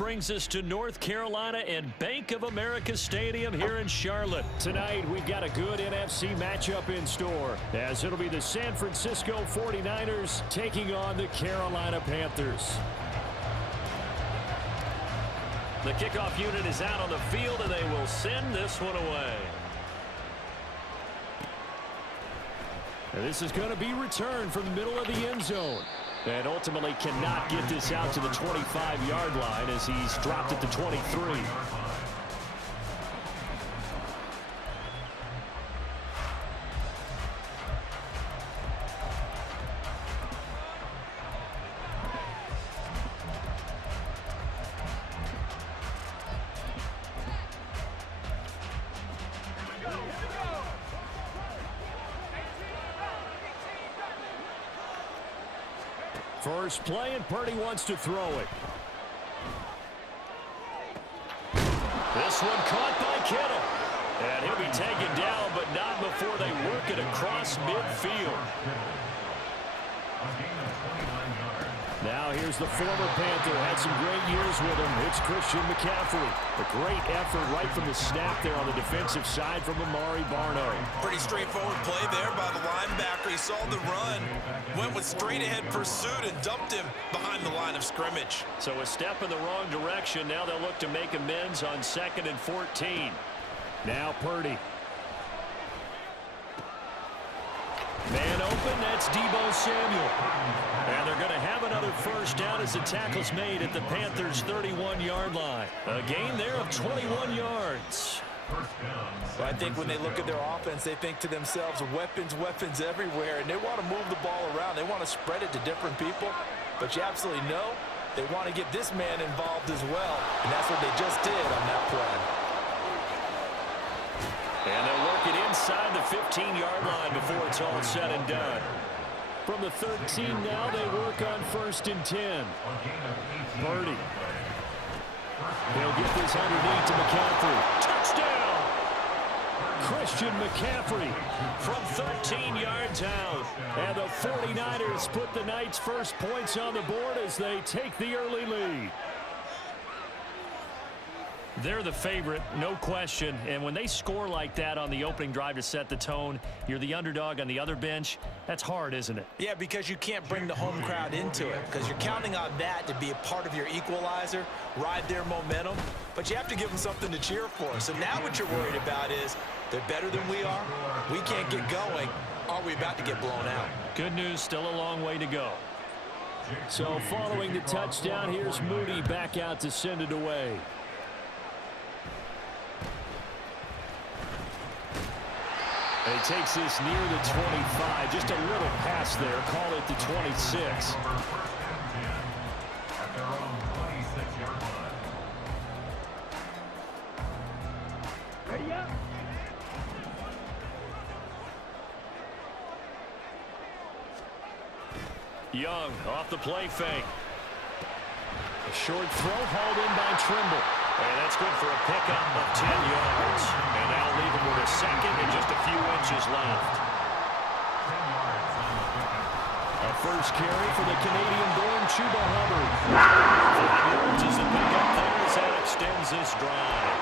brings us to North Carolina and Bank of America Stadium here in Charlotte. Tonight, we've got a good NFC matchup in store, as it'll be the San Francisco 49ers taking on the Carolina Panthers. The kickoff unit is out on the field, and they will send this one away. And this is going to be returned from the middle of the end zone. And ultimately cannot get this out to the 25-yard line as he's dropped at the 23. First play, and Purdy wants to throw it. This one caught by Kittle. And he'll be taken down, but not before they work it across midfield. Now here's the former Panther. Had some great years with him. It's Christian McCaffrey. A great effort right from the snap there on the defensive side from Amari Barno. Pretty straightforward play there by the linebacker. He saw the run, went with straight-ahead pursuit, and dumped him behind the line of scrimmage. So a step in the wrong direction. Now they'll look to make amends on 2nd and 14. Now Purdy. Man open, that's Deebo Samuel. And they're going to have another first down as the tackle's made at the Panthers' 31-yard line. A gain there of 21 yards. Well, I think when they look at their offense, they think to themselves, weapons, weapons everywhere, and they want to move the ball around. They want to spread it to different people, but you absolutely know they want to get this man involved as well, and that's what they just did on that play. And they'll work it inside the 15-yard line before it's all said and done. From the 13 now, they work on 1st and 10. Purdy. They'll get this underneath to McCaffrey. Touchdown! Christian McCaffrey. From 13 yards out. And the 49ers put the Knights' first points on the board as they take the early lead. They're the favorite, no question. And when they score like that on the opening drive to set the tone, you're the underdog on the other bench. That's hard, isn't it? Yeah, because you can't bring the home crowd into it because you're counting on that to be a part of your equalizer, ride their momentum. But you have to give them something to cheer for. So now what you're worried about is they're better than we are. We can't get going. Are we about to get blown out? Good news, still a long way to go. So following the touchdown, here's Moody back out to send it away. And he takes this near the 25. Just a little pass there. Call it the 26. Young off the play fake. A short throw hauled in by Trimble. And that's good for a pickup of 10 yards. And that'll leave him with a second and just a few inches left. A first carry for the Canadian-born Chuba Hubbard. 5 yards is the pickup there as that extends this drive.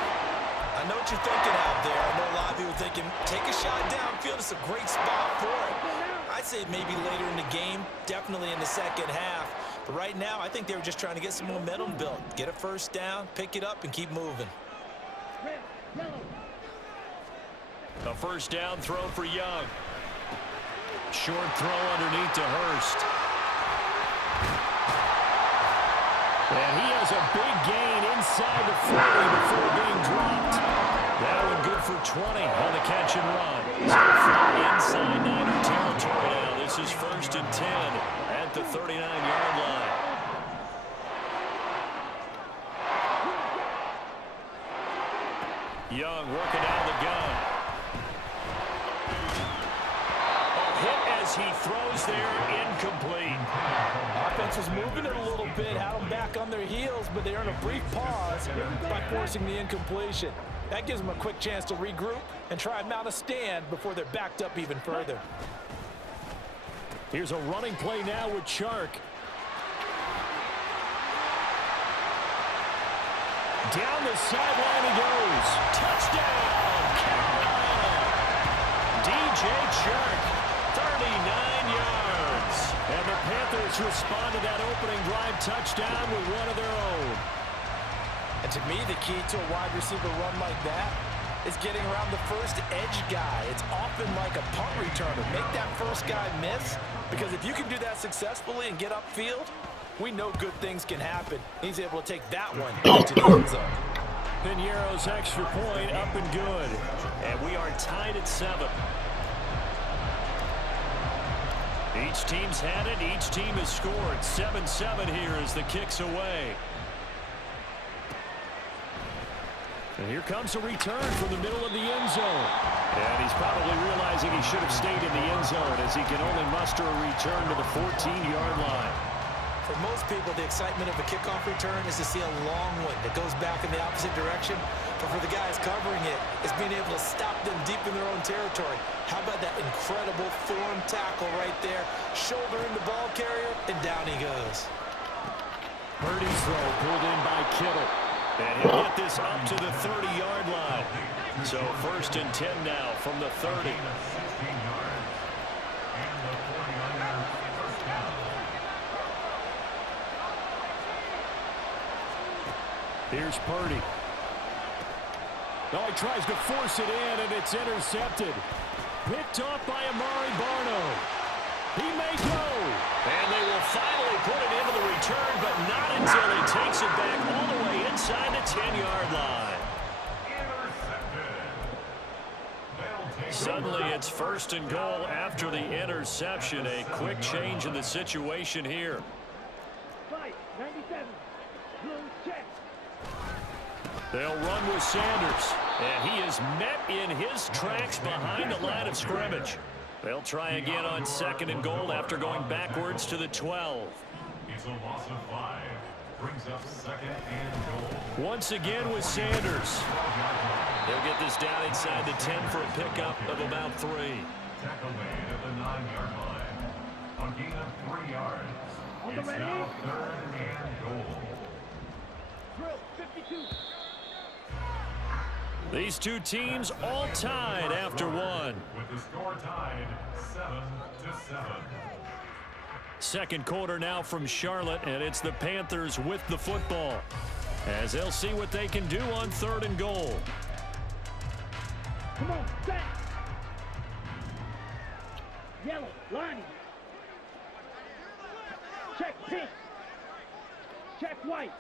I know what you're thinking out there. I know a lot of people thinking, take a shot downfield. It's a great spot for it. I'd say maybe later in the game, definitely in the second half. But right now, I think they were just trying to get some momentum built. Get a first down, pick it up, and keep moving. A first down throw for Young. Short throw underneath to Hurst. And he has a big gain inside the 40 before being dropped. That one good for 20 on the catch and run. So from inside Niner territory now. This is 1st and 10 at the 39-yard line. Young working out of the gun. A hit as he throws there, incomplete. Offense was moving it a little bit, had them back on their heels, but they earned a brief pause by forcing the incompletion. That gives them a quick chance to regroup and try and mount a stand before they're backed up even further. Here's a running play now with Chark. Down the sideline he goes. Touchdown, Carolina. DJ Chark, 39 yards. And the Panthers respond to that opening drive touchdown with one of their own. And to me, the key to a wide receiver run like that is getting around the first edge guy. It's often like a punt returner. Make that first guy miss, because if you can do that successfully and get upfield, we know good things can happen. He's able to take that one into the end zone. Piñeiro's extra point up and good. And we are tied at 7. Each team's had it. Each team has scored. 7-7 here as the kick's away. And here comes a return from the middle of the end zone. And he's probably realizing he should have stayed in the end zone as he can only muster a return to the 14-yard line. For most people, the excitement of a kickoff return is to see a long one that goes back in the opposite direction. But for the guys covering it, it's being able to stop them deep in their own territory. How about that incredible form tackle right there? Shoulder in the ball carrier, and down he goes. Purdy's throw pulled in by Kittle. And he'll get this up to the 30-yard line. So 1st and 10 now from the 30. Here's Purdy. No, he tries to force it in, and it's intercepted. Picked off by Amari Barno. He may go. And they will finally put it into the return, but not until he takes it back all the way inside the 10-yard line. Suddenly, it's 1st and goal after the interception. A quick change in the situation here. They'll run with Sanders. And he is met in his tracks behind the line of scrimmage. They'll try again on 2nd and goal after going backwards to the 12. It's a loss of 5. Brings up 2nd and goal. Once again with Sanders. They'll get this down inside the 10 for a pickup of about 3. Tackle made at the 9-yard line. A gain of 3 yards. It's now 3rd and goal. Drill 52. These two teams all tied after one. With the score tied 7-7. Second quarter now from Charlotte, and it's the Panthers with the football, as they'll see what they can do on 3rd and goal. Come on, set. Yellow, line. Check pink. Check white.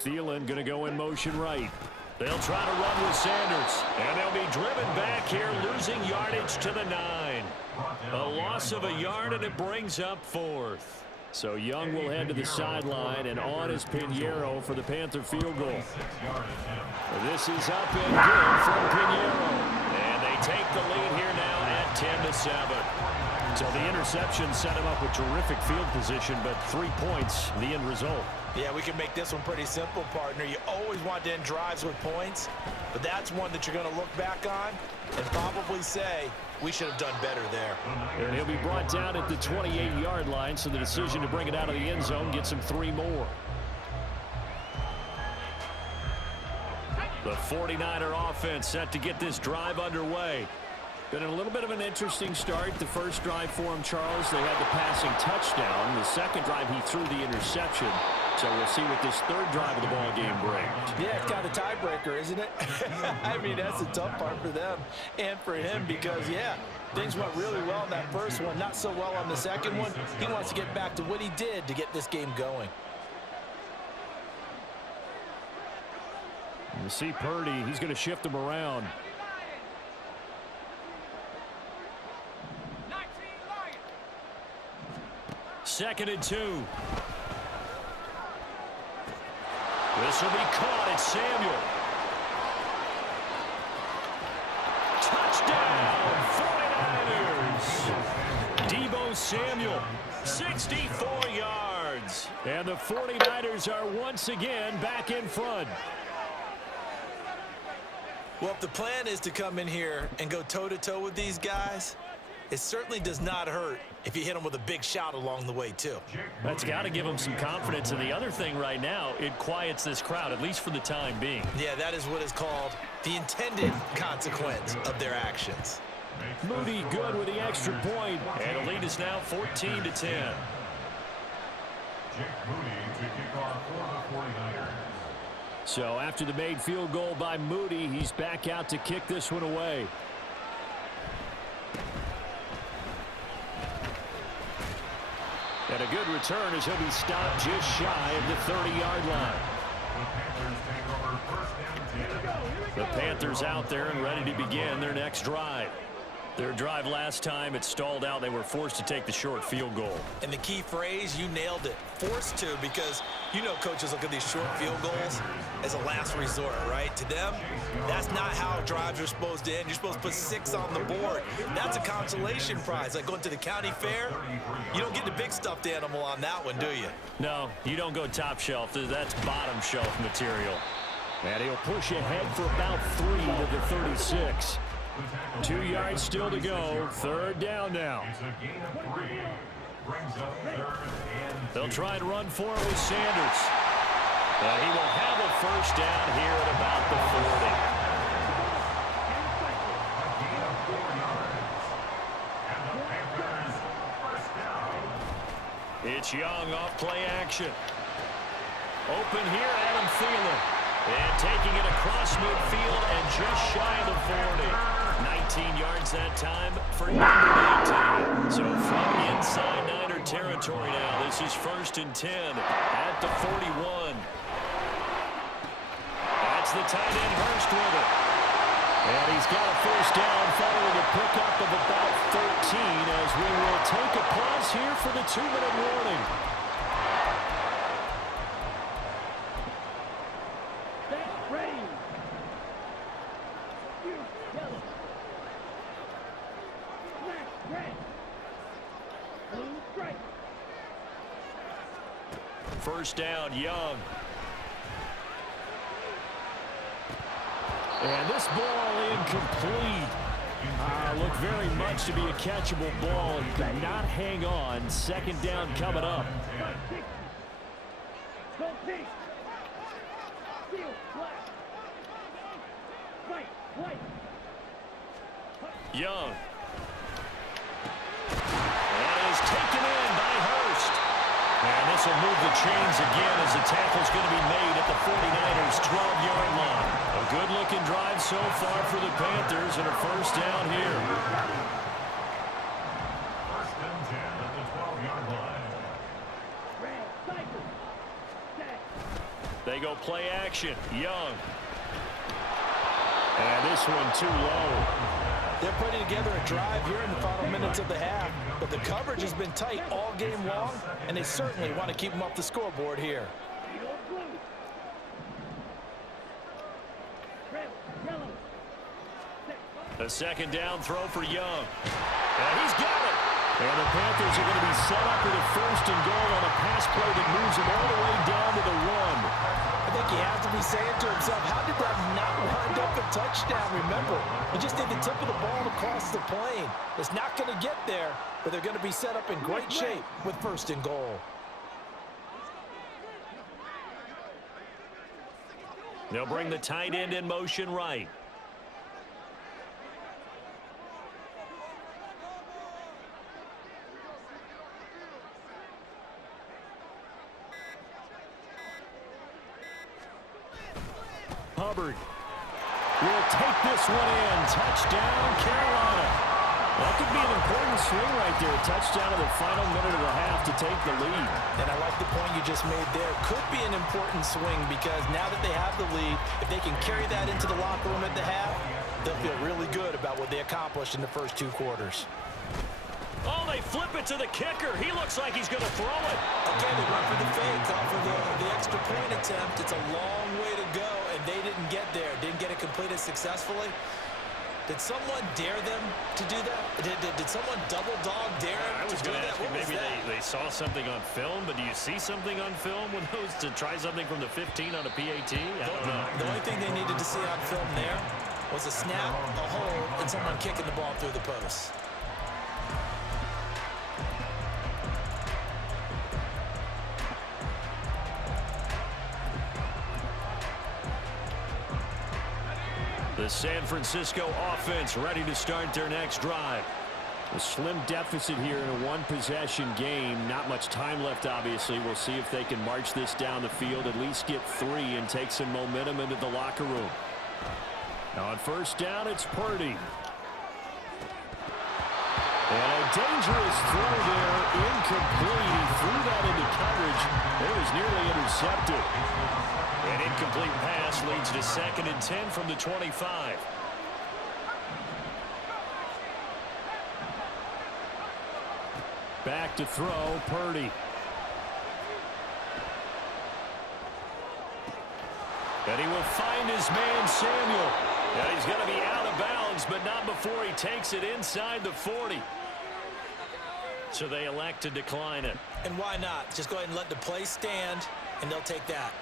Thielen going to go in motion right. They'll try to run with Sanders, and they'll be driven back here, losing yardage to the 9. A loss of a yard, and it brings up 4th. So Young will head to the sideline, and on is Piñeiro for the Panther field goal. This is up and good from Piñeiro. And they take the lead here now at 10-7. So the interception set him up with terrific field position, but 3 points, the end result. Yeah, we can make this one pretty simple, partner. You always want to end drives with points, but that's one that you're going to look back on and probably say, we should have done better there. And he'll be brought down at the 28-yard line, so the decision to bring it out of the end zone gets him 3 more. The 49er offense set to get this drive underway. Been a little bit of an interesting start. The first drive for him, Charles, they had the passing touchdown. The second drive, he threw the interception. So we'll see what this third drive of the ball game brings. Yeah, it's kind of a tiebreaker, isn't it? I mean, that's the tough part for them and for him because, yeah, things went really well in that first one, not so well on the second one. He wants to get back to what he did to get this game going. You see Purdy, he's going to shift him around. Second and 2. This will be caught at Samuel. Touchdown, 49ers. Deebo Samuel, 64 yards. And the 49ers are once again back in front. Well, if the plan is to come in here and go toe-to-toe with these guys, it certainly does not hurt if you hit them with a big shot along the way, too. That's got to give them some confidence. And the other thing right now, it quiets this crowd, at least for the time being. Yeah, that is what is called the intended consequence of their actions. Moody good with the extra point. And the lead is now 14-10. Jake Moody to kick off for the 49ers. So after the made field goal by Moody, he's back out to kick this one away. And a good return as he'll be stopped just shy of the 30-yard line. The Panthers out there and ready to begin their next drive. Their drive last time, it stalled out. They were forced to take the short field goal. And the key phrase, you nailed it. Forced to, because you know coaches look at these short field goals as a last resort, right? To them, that's not how drives are supposed to end. You're supposed to put 6 on the board. That's a consolation prize. Like going to the county fair, you don't get the big stuffed animal on that one, do you? No, you don't go top shelf. That's bottom shelf material. And he'll push ahead for about 3 to the 36. 2 yards still to go. Third down now. It's a gain of 3. Brings up 3rd and 2. They'll try and run for it with Sanders. He will have a first down here at about the 40. A gain of 4 yards. And the Panthers first down. It's Young off play action. Open here, Adam Thielen. And taking it across midfield and just shy of the 40. 19 yards that time for number 18. So from inside Niner territory now, this is 1st and 10 at the 41. That's the tight end Hurst with it. And he's got a first down following a pickup of about 13 as we will take a pause here for the 2-minute warning. First down, Young. And this ball incomplete. Looked very much to be a catchable ball and could not hang on. Second down coming up. Young. That is taken in by Hurst. And this will move the chains again as the tackle's going to be made at the 49ers' 12-yard line. A good-looking drive so far for the Panthers and a first down here. 1st and 10 at the 12-yard line. They go play action. Young. And this one too low. They're putting together a drive here in the final minutes of the half, but the coverage has been tight all game long, and they certainly want to keep them off the scoreboard here. A second down throw for Young. And he's got it. And the Panthers are going to be set up with a 1st and goal on a pass play that moves them all the way down to the 1. I think he has to be saying to himself, how did that not wind up a touchdown? Remember, he just did the tip of the ball across the plane. It's not going to get there, but they're going to be set up in great shape with 1st and goal. They'll bring the tight end in motion right. Hubbard will take this one in. Touchdown, Carolina. That could be an important swing right there. Touchdown in the final minute of the half to take the lead. And I like the point you just made there. Could be an important swing because now that they have the lead, if they can carry that into the locker room at the half, they'll feel really good about what they accomplished in the first 2 quarters. Oh, they flip it to the kicker. He looks like he's going to throw it. Okay, they went for the fake off of the extra point attempt. It's a long way to go, and they didn't get there. Didn't get it completed successfully. Did someone dare them to do that? Did someone double dog dare them to do that? Ask you, maybe they saw something on film, but do you see something on film with those to try something from the 15 on a PAT? I don't know. The only thing they needed to see on film there was a snap, a hold, and someone kicking the ball through the post. The San Francisco offense ready to start their next drive. A slim deficit here in a one-possession game. Not much time left, obviously. We'll see if they can march this down the field, at least get 3, and take some momentum into the locker room. On first down, it's Purdy. And a dangerous throw there, incomplete. He threw that into coverage. It was nearly intercepted. An incomplete pass leads to 2nd and 10 from the 25. Back to throw, Purdy. And he will find his man, Samuel. And he's going to be out of bounds, but not before he takes it inside the 40. So they elect to decline it. And why not? Just go ahead and let the play stand, and they'll take that.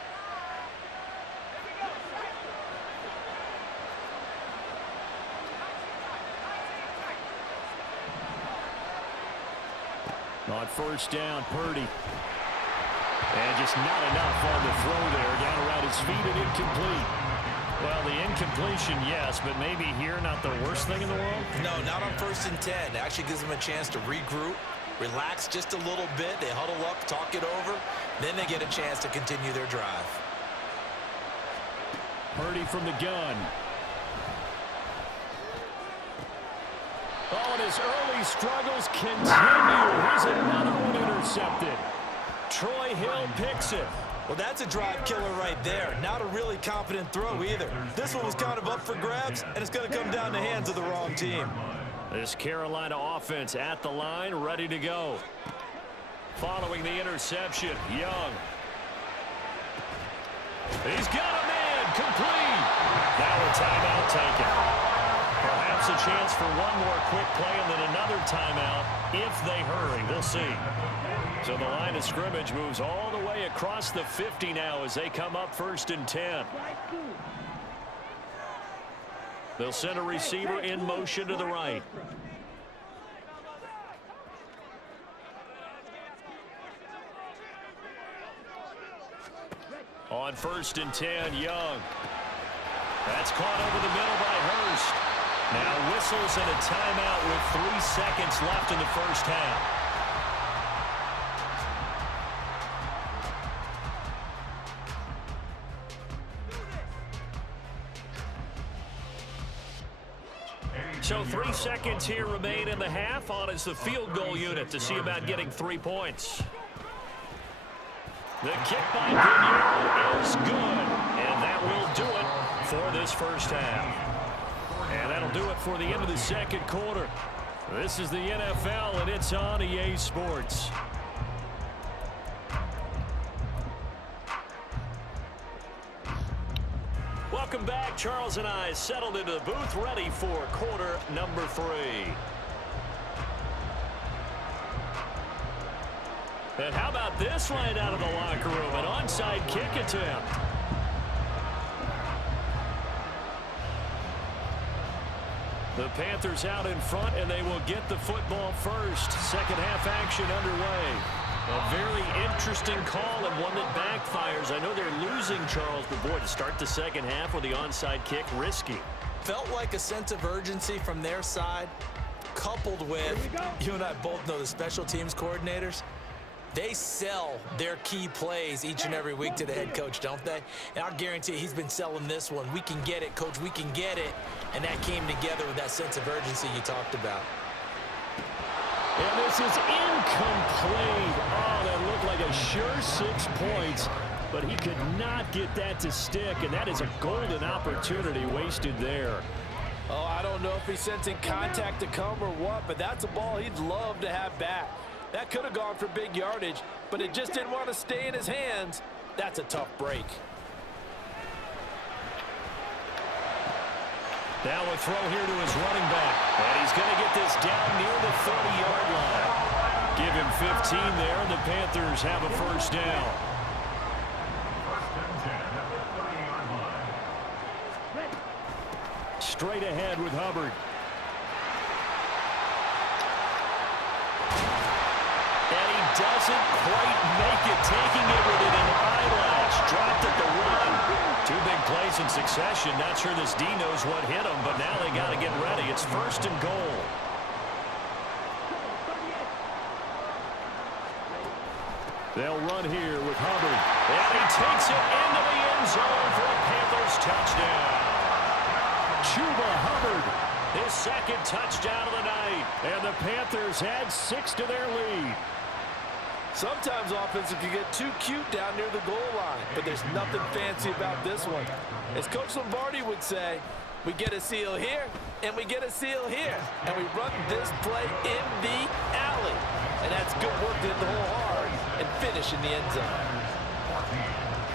On first down, Purdy. And just not enough on the throw there. Down around his feet and incomplete. Well, the incompletion, yes, but maybe here not the worst thing in the world? No, not on 1st and 10. It actually gives them a chance to regroup, relax just a little bit. They huddle up, talk it over. Then they get a chance to continue their drive. Purdy from the gun. Oh, and his early struggles continue. Here's another one intercepted. Troy Hill picks it. Well, that's a drive killer right there. Not a really confident throw either. This one was kind of up for grabs, and it's going to come down the hands of the wrong team. This Carolina offense at the line, ready to go. Following the interception, Young. He's got a man, complete. Now a timeout taken. Perhaps a chance for one more quick play and then another timeout if they hurry. We'll see. So the line of scrimmage moves all the way across the 50 now as they come up 1st and 10. They'll send a receiver in motion to the right. On 1st and 10, Young. That's caught over the middle by Hurst. Now whistles and a timeout with 3 seconds left in the first half. So 3 seconds here remain in the half. On is the field goal unit to see about getting 3 points. The kick by Garnett is good. And that will do it for this first half. And that'll do it for the end of the second quarter. This is the NFL, and it's on EA Sports. Welcome back. Charles and I settled into the booth, ready for quarter number 3. And how about this right out of the locker room? An onside kick attempt. The Panthers out in front, and they will get the football first. Second half action underway. A very interesting call and one that backfires. I know they're losing, Charles, but boy, to start the second half with the onside kick, risky. Felt like a sense of urgency from their side, coupled with, you and I both know the special teams coordinators. They sell their key plays each and every week to the head coach, don't they? And I'll guarantee you he's been selling this one. We can get it, coach, we can get it. And that came together with that sense of urgency you talked about. And this is incomplete. Oh, that looked like a sure 6 points, but he could not get that to stick, and that is a golden opportunity wasted there. Oh, I don't know if he's sensing contact to come or what, but that's a ball he'd love to have back. That could have gone for big yardage, but it just didn't want to stay in his hands. That's a tough break. Now a throw here to his running back. And he's going to get this down near the 30-yard line. Give him 15 there, and the Panthers have a first down. Straight ahead with Hubbard. And he doesn't quite make it, taking it within an eyelash. Dropped at the 1. Two big plays in succession. Not sure this D knows what hit them, but now they got to get ready. It's 1st and goal. They'll run here with Hubbard. And he takes it into the end zone for a Panthers touchdown. Chuba Hubbard. His 2nd touchdown of the night. And the Panthers add 6 to their lead. Sometimes offenses can get too cute down near the goal line, but there's nothing fancy about this one. As Coach Lombardi would say, we get a seal here, and we get a seal here, and we run this play in the alley. And that's good work to hit the hole hard and finish in the end zone.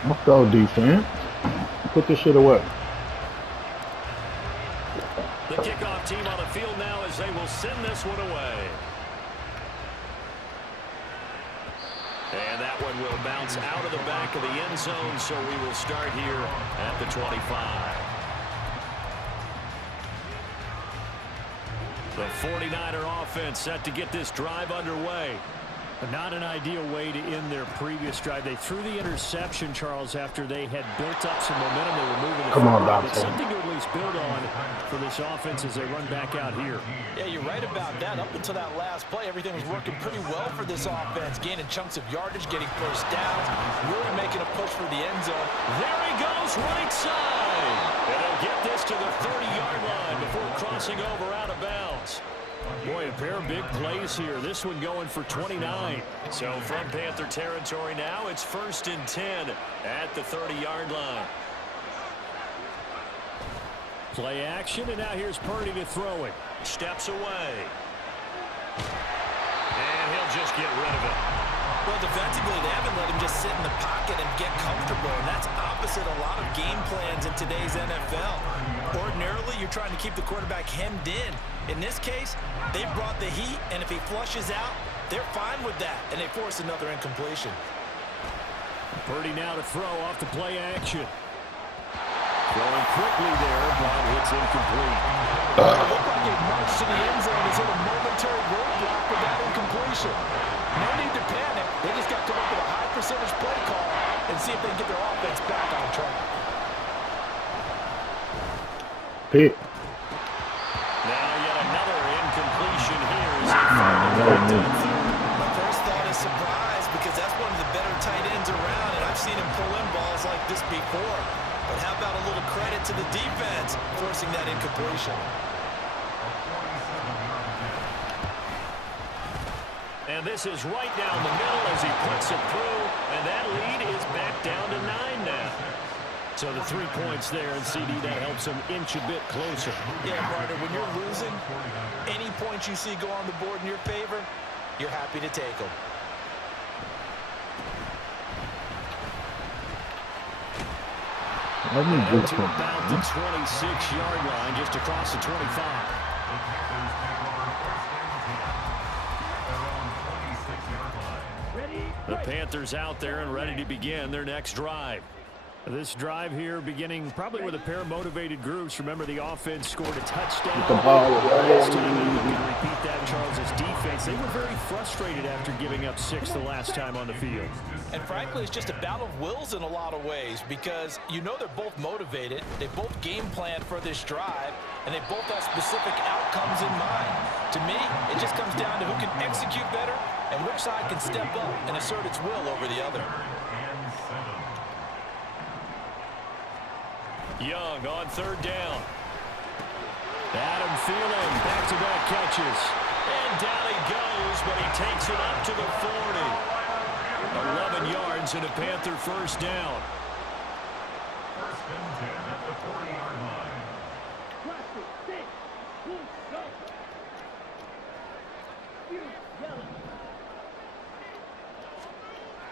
Let's go, defense. Put this shit away. The kickoff team on the field now as they will send this one away. And that one will bounce out of the back of the end zone, so we will start here at the 25. The 49er offense set to get this drive underway. But not an ideal way to end their previous drive. They threw the interception, Charles, after they had built up some momentum. They were moving the Come on, football. Doctor. It's something to at least build on for this offense as they run back out here. Yeah, you're right about that. Up until that last play, everything was working pretty well for this offense. Gaining chunks of yardage, getting first downs, really making a push for the end zone. There he goes, right side. And they'll get this to the 30-yard line before crossing over out of bounds. Boy, a pair of big plays here. This one going for 29. So from Panther territory now, it's 1st and 10 at the 30-yard line. Play action, and now here's Purdy to throw it. Steps away. And he'll just get rid of it. Well, defensively, they haven't let him just sit in the pocket and get comfortable, and that's opposite a lot of game plans in today's NFL. Ordinarily, you're trying to keep the quarterback hemmed in. In this case, they brought the heat, and if he flushes out, they're fine with that, and they force another incompletion. Purdy now to throw off the play action. Throwing quickly there, but it's incomplete. It looked like a march to the end zone is hit a momentary roadblock for that incompletion. No need to panic. They just got to come up with a high percentage play call and see if they can get their offense back on track. Pick. Now yet another incompletion here as they finally get it done. My first thought is surprise because that's one of the better tight ends around, and I've seen him pull in balls like this before. But how about a little credit to the defense forcing that incompletion? And this is right down the middle as he puts it through, and that lead is back down to 9 now. So the 3 points there, and CD, that helps them inch a bit closer. Yeah, partner, when you're losing, any points you see go on the board in your favor, you're happy to take them. Let me And get to some. about the 26-yard line, just across the 25. The Panthers out there and ready to begin their next drive. This drive here beginning probably with a pair of motivated groups. Remember, the offense scored a touchdown. Get the ball away. Last time they look to repeat that, Charles' defense. They were very frustrated after giving up 6 the last time on the field. And frankly, it's just a battle of wills in a lot of ways because you know they're both motivated, they both game plan for this drive, and they both have specific outcomes in mind. To me, it just comes down to who can execute better and which side can step up and assert its will over the other. Young on 3rd down. Adam Thielen, back-to-back catches. And down he goes, but he takes it up to the 40. 11 yards and a Panther first down. 1st and 10 at the 40-yard line. Plastic, stick, boom, go. You, yellow.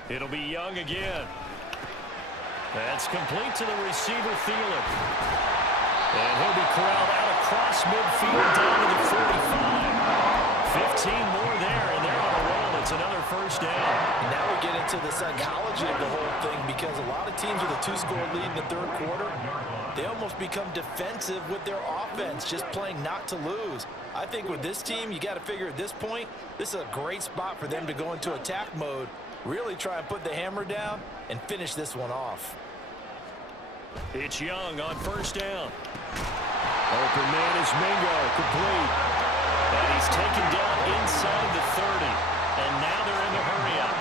It'll be Young again. That's complete to the receiver, Thielen. And he'll be corralled out across midfield down to the 45. 15 more there, and they're on a roll. It's another first down. And now we get into the psychology of the whole thing because a lot of teams with a 2-score lead in the 3rd quarter, they almost become defensive with their offense, just playing not to lose. I think with this team, you got to figure at this point, this is a great spot for them to go into attack mode, really try and put the hammer down and finish this one off. It's Young on first down. Open man is Mingo, complete. And he's taken down inside the 30. And now they're in the hurry up.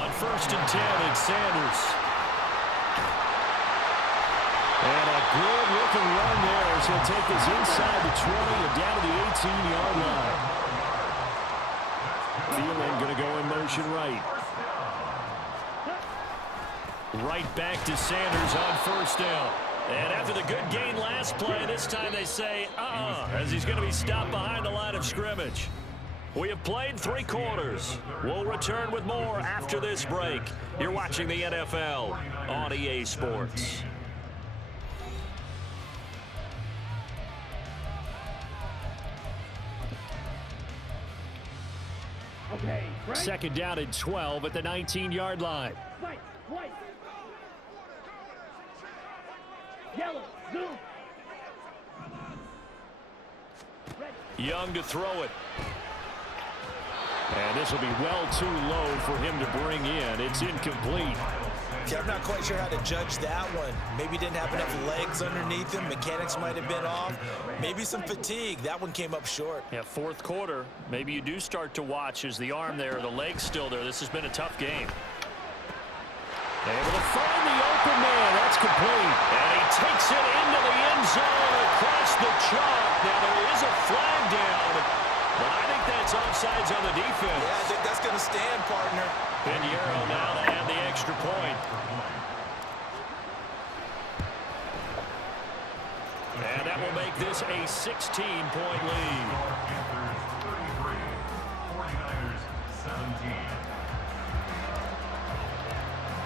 On first and 10, it's Sanders. And a good-looking run there as he'll take this inside the 20 and down to the 18-yard line. Thielen going to go in motion right. Right back to Sanders on first down. And after the good gain last play, this time they say, as he's going to be stopped behind the line of scrimmage. We have played 3 quarters. We'll return with more after this break. You're watching the NFL on EA Sports. Okay, right. Second down and 12 at the 19-yard line. White. Yellow, zoom. Young to throw it. And this will be well too low for him to bring in. It's incomplete. Yeah, I'm not quite sure how to judge that one. Maybe didn't have enough legs underneath him. Mechanics might have been off. Maybe some fatigue. That one came up short. Yeah, fourth quarter. Maybe you do start to watch as the arm there, the leg's still there. This has been a tough game. Able to find the open man. That's complete. And he takes it into the end zone across the chalk. Now there is a flag down, but I think that's offsides on the defense. Yeah, I think that's going to stand, partner. Pinheiro now to add the extra point. And that will make this a 16-point lead. Panthers 33, 49ers 17.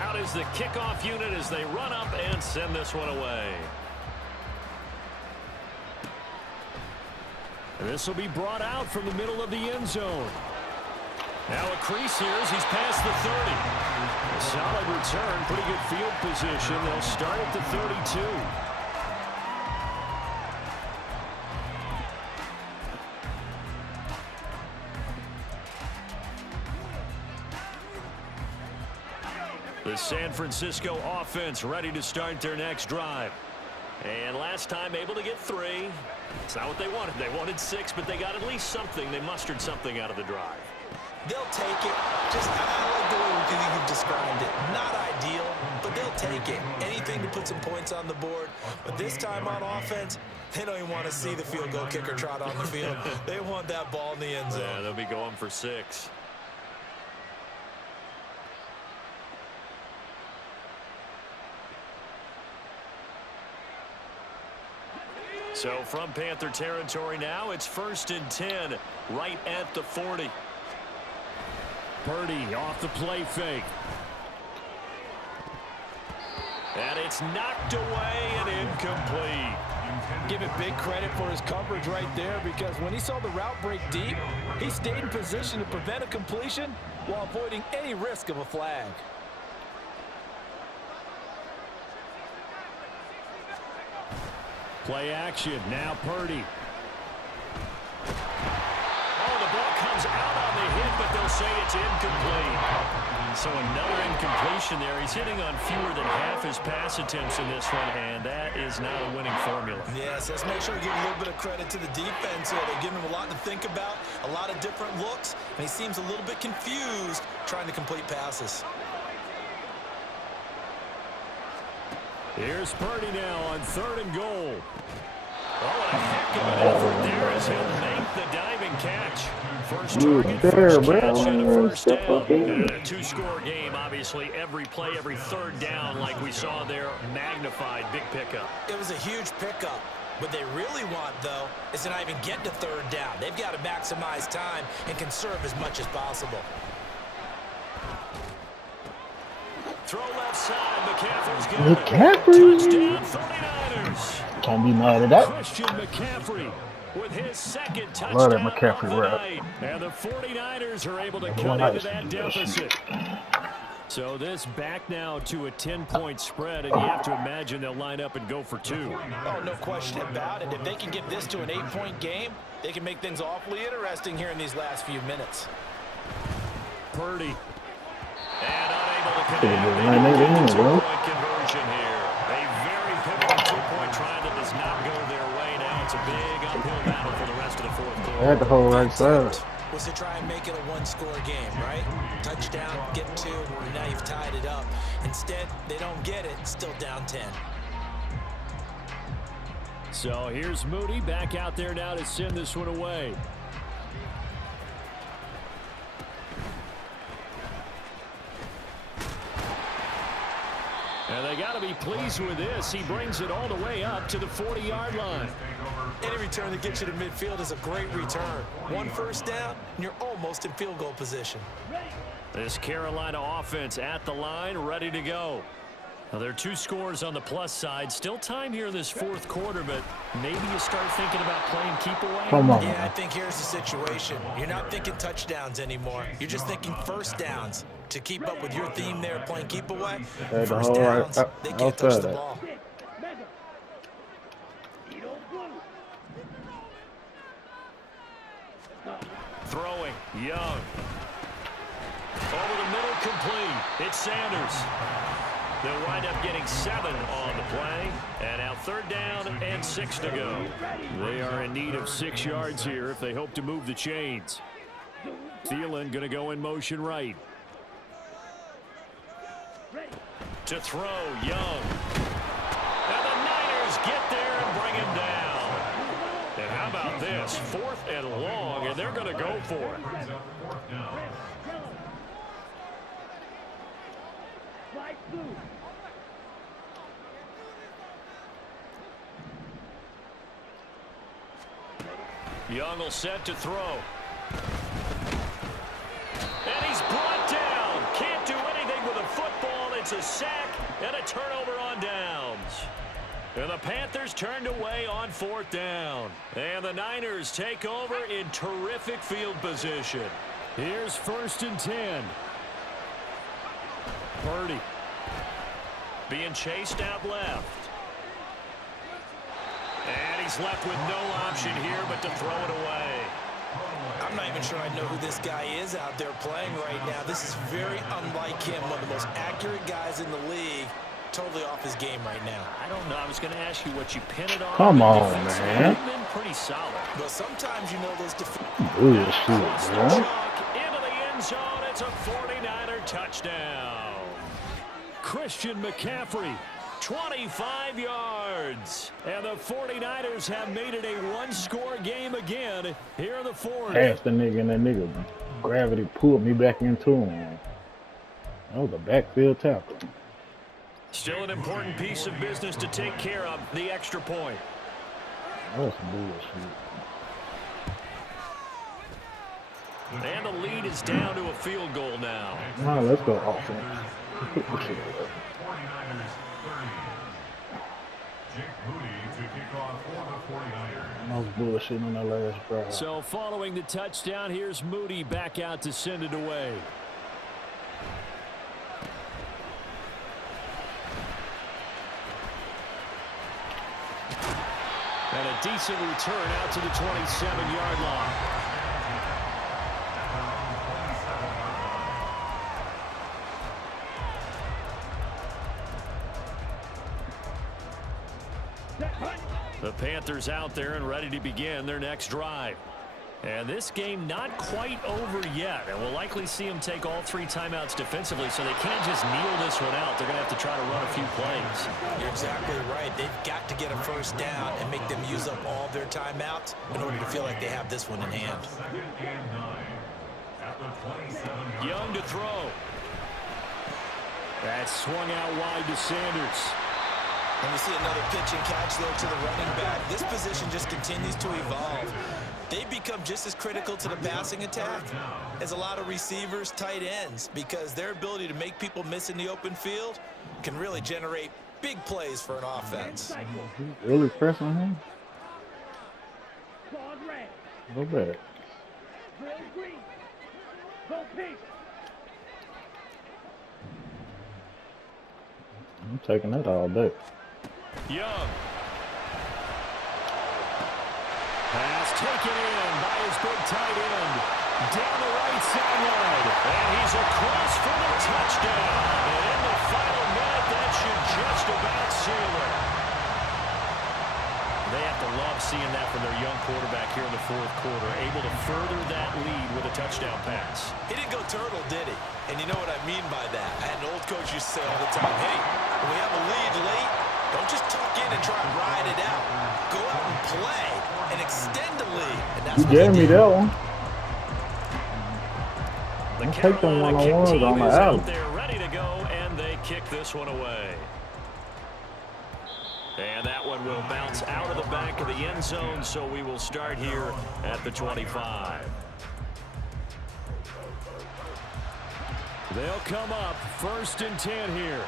Out is the kickoff unit as they run up and send this one away. This will be brought out from the middle of the end zone. Now a crease here as he's past the 30. A solid return, pretty good field position. They'll start at the 32. The San Francisco offense ready to start their next drive. And last time able to get 3. It's not what they wanted. They wanted 6, but they got at least something. They mustered something out of the drive. They'll take it. Just, I like the way you've described it. Not ideal, but they'll take it. Anything to put some points on the board. But this time on offense, they don't even want to see the field goal kicker trot on the field. They want that ball in the end zone. Yeah, they'll be going for 6. So from Panther territory now, it's first and 10, right at the 40. Purdy off the play fake. And it's knocked away and incomplete. Give it big credit for his coverage right there, because when he saw the route break deep, he stayed in position to prevent a completion while avoiding any risk of a flag. Play action, now Purdy. Oh, the ball comes out on the hit, but they'll say it's incomplete. So another incompletion there. He's hitting on fewer than half his pass attempts in this one, and that is not a winning formula. Yes, let's make sure we give a little bit of credit to the defense here. They're giving him a lot to think about, a lot of different looks, and he seems a little bit confused trying to complete passes. Here's Purdy now on 3rd and goal. Oh, and a heck of an effort there as he'll make the diving catch. First target, first catch, and a first down. And a 2-score game, obviously. Every play, every 3rd down, like we saw there, magnified, big pickup. It was a huge pickup. What they really want, though, is to not even get to 3rd down. They've got to maximize time and conserve as much as possible. Throw left side, McCaffrey's got it. McCaffrey. Touchdown, 49ers. Can't be mad at that. Christian McCaffrey with his second touchdown Love that of McCaffrey the rap. night. And the 49ers are able to Everyone cut into likes that to do that deficit. So this back now to a 10-point spread, and you have to imagine they'll line up and go for 2. Oh, no question about it. If they can get this to an 8-point game, they can make things awfully interesting here in these last few minutes. Purdy. And unable to Right connect. there, They bro. two-point conversion here. A very pivotal two-point try that does not go their way. Now it's a big uphill battle for the rest of the fourth quarter. They had the whole right side. Was to try and make it a one-score game, right? Touchdown, get two, and now you've tied it up. Instead, they don't get it, still down 10. So here's Moody back out there now to send this one away. And they got to be pleased with this. He brings it all the way up to the 40-yard line. Any return that gets you to midfield is a great return. One first down, and you're almost in field goal position. This Carolina offense at the line, ready to go. Now, there are 2 scores on the plus side. Still time here in this fourth quarter, but maybe you start thinking about playing keep away. Come on. Yeah, I think here's the situation. You're not thinking touchdowns anymore. You're just thinking first downs. To keep up with your theme there, playing keep away, first downs, they can't touch the ball. Throwing, Young. Over the middle, complete. It's Sanders. They'll wind up getting 7 on the play. And now 3rd down and 6 to go. They are in need of 6 yards here if they hope to move the chains. Thielen going to go in motion right. To throw, Young. And the Niners get there and bring him down. And how about this? 4th and long, and they're going to go for it. Young will set to throw. And he's brought down. Can't do anything with a football. It's a sack and a turnover on downs. And the Panthers turned away on 4th down. And the Niners take over in terrific field position. Here's 1st and 10. Purdy being chased out left. And he's left with no option here but to throw it away. I'm not even sure I know who this guy is out there playing right now. This is very unlike him, one of the most accurate guys in the league. Totally off his game right now. I don't know. I was going to ask you what you pin it on. Come on, man. He's been pretty solid. But sometimes, you know, those Bullshit, bro. Into the end zone. It's a 49er touchdown. Christian McCaffrey, 25 yards. And the 49ers have made it a one-score game again here in the fourth. Passed the nigga, and that nigga gravity pulled me back into him. That was a backfield tackle. Still an important piece of business to take care of, the extra point. That's bullshit. And the lead is down to a field goal now. Now let's go offense. Put the shit away. 49ers 30. Jake Moody to kick off for the 49ers. I was bullshitting on that last drive. So following the touchdown, here's Moody back out to send it away. And a decent return out to the 27-yard line. The Panthers out there and ready to begin their next drive. And this game not quite over yet. And we'll likely see them take all 3 timeouts defensively, so they can't just kneel this one out. They're going to have to try to run a few plays. You're exactly right. They've got to get a first down and make them use up all their timeouts in order to feel like they have this one in hand. Young to throw. That swung out wide to Sanders. And we see another pitch and catch there to the running back. This position just continues to evolve. They've become just as critical to the passing attack as a lot of receivers, tight ends, because their ability to make people miss in the open field can really generate big plays for an offense. Really pressing him? Go back. I'm taking that all day. Young. Pass taken in by his big tight end. Down the right sideline. And he's across for the touchdown. And in the final minute, that should just about seal it. They have to love seeing that from their young quarterback here in the fourth quarter, able to further that lead with a touchdown pass. He didn't go turtle, did he? And you know what I mean by that. I had an old coach used to say all the time, hey, when we have a lead late, don't just tuck in and try and ride it out. Go out and play and extend the lead. And that's You gave me that one. The take them one-on-ones on the alley. They're ready to go, and they kick this one away. And that one will bounce out of the back of the end zone, so we will start here at the 25. They'll come up 1st and 10 here.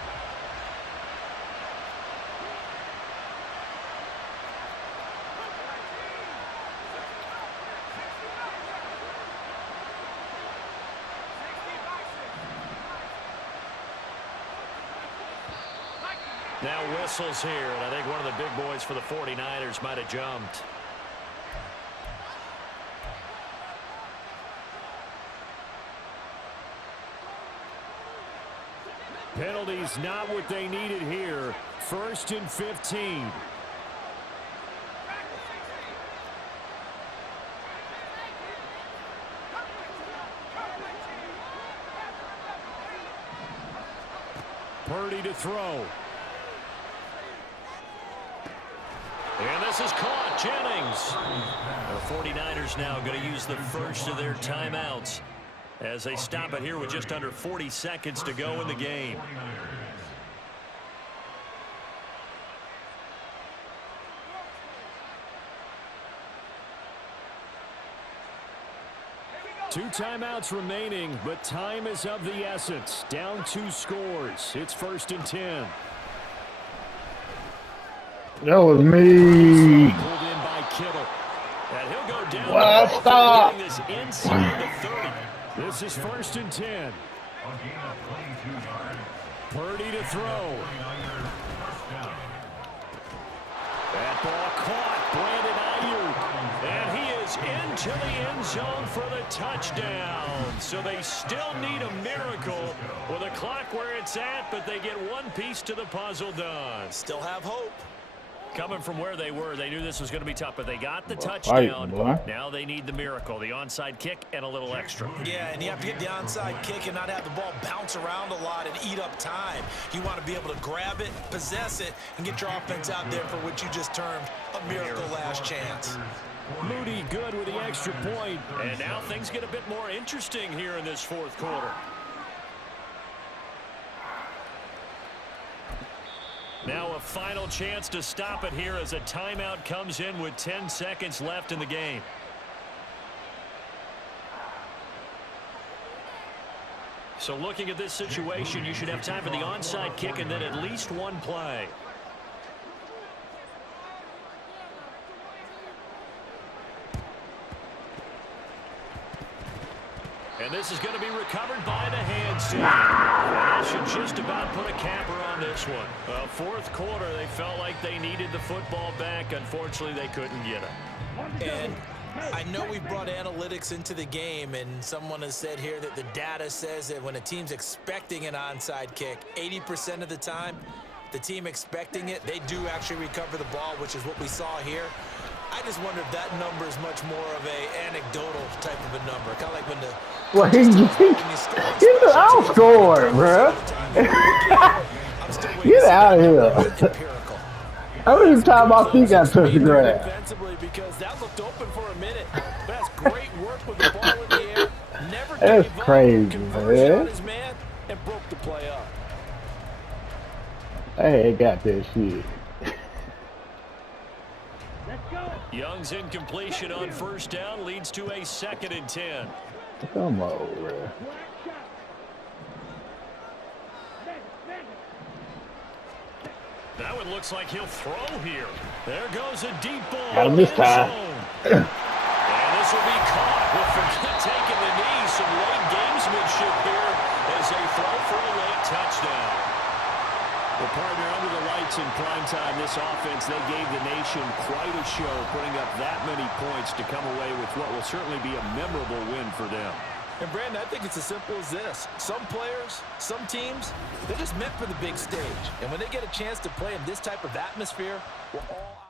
Now whistles here, and I think one of the big boys for the 49ers might have jumped. Penalties not what they needed here. 1st and 15. Purdy to throw. And this is caught. Jennings. The 49ers now going to use the first of their timeouts as they stop it here with just under 40 seconds to go in the game. Two timeouts remaining, but time is of the essence. Down 2 scores. It's 1st and 10. That was me. Pulled in by Kittle. And he'll go down. Well, stop. This inside the 30. This is 1st and 10. Purdy to throw. That ball caught. Brandon Ayuk. And he is into the end zone for the touchdown. So they still need a miracle with a clock where it's at, but they get one piece to the puzzle done. Still have hope. Coming from where they were, they knew this was going to be tough, but they got the touchdown. Now they need the miracle, the onside kick, and a little extra. Yeah, and you have to get the onside kick and not have the ball bounce around a lot and eat up time. You want to be able to grab it, possess it, and get your offense out there for what you just termed a miracle last chance. Moody good with the extra point, and now things get a bit more interesting here in this fourth quarter. Now a final chance to stop it here as a timeout comes in with 10 seconds left in the game. So looking at this situation, you should have time for the onside kick and then at least one play. And this is going to be recovered by the hands team. That should just about put a capper on this one. Well, fourth quarter, they felt like they needed the football back. Unfortunately, they couldn't get it. And I know we brought analytics into the game, and someone has said here that the data says that when a team's expecting an onside kick, 80% of the time, the team expecting it, they do actually recover the ball, which is what we saw here. I just wonder if that number is much more of a anecdotal type of a number. Kind of like when the... Well, he's the outscored, bro. Get out of here. How many times he got touched the grass? Defensively, because that looked open for a minute. That's great work with the ball in the air. Never That's gave up. crazy, Conversion man. on his man and broke the play up. Hey, got that shit. Young's incompletion on first down leads to a 2nd and 10. Come on, bro. That one looks like he'll throw here. There goes a deep ball. Got him this time. And this will be caught with taking the knee. Some late gamesmanship here as they throw for a late touchdown. Well, partner, under the lights in prime time, this offense, they gave the nation quite a show, putting up that many points to come away with what will certainly be a memorable win for them. And, Brandon, I think it's as simple as this. Some players, some teams, they're just meant for the big stage. And when they get a chance to play in this type of atmosphere, we're all